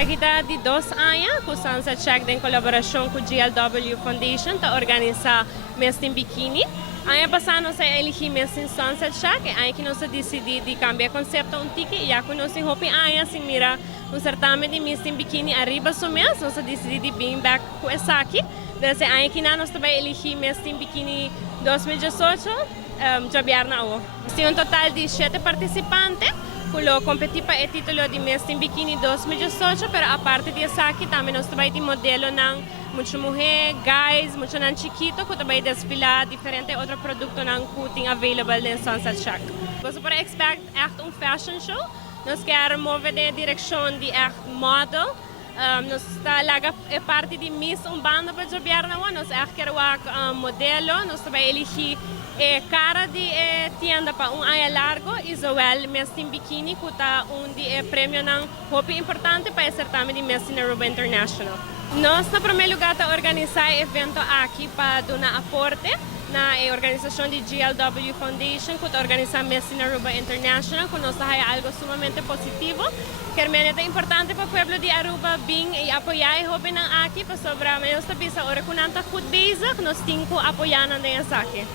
Sa kita di 2 aya, kung saan sa check din kolaborasyon ko GLW Foundation ta organisa Miss Teen Bikini. Aya pasano sa elihi Miss Teen Sunset Shack, e aya kino sa decidi di cambia konsepto un tiki, iya kuno si hopi aya si mira un certame di Miss Teen Bikini Aruba sumias, no sa decidi di bring back ku esaki. Dese aya kina nos tabay elihi Miss Teen Bikini 2018, Diabierna o. Si un total di 7 partecipantes, quello competi pa e titulo di Miss Teen Bikini 2018, pero aparte di esaki, también nos tabay di modelo ng mucho mujer, guys, mucho nan chiquito, que também desfila diferente outro produto ng kuting available in Sunset Shack. Você pode expect echt fashion show. Nós queremos mover de direção de echt model. Nós está laga parte de Miss banda para Diabierna, nós echt queremos modelo, nós também elegir cara de tienda para aya largo e igual Miss Teen Bikini, que está de prêmio ng hopi importante para o certame de Miss Teen Aruba International. Nós, na primeiro lugar, organizar evento aqui para dar aporte na organização de GLW Foundation, que organiza Miss Teen Aruba International, que nos dá algo sumamente positivo, que é importante para o povo de Aruba vir e apoiar o hobby aqui, para sobrar menos tapisa, ora com nanta food base, que nós temos que apoiar nessa aqui.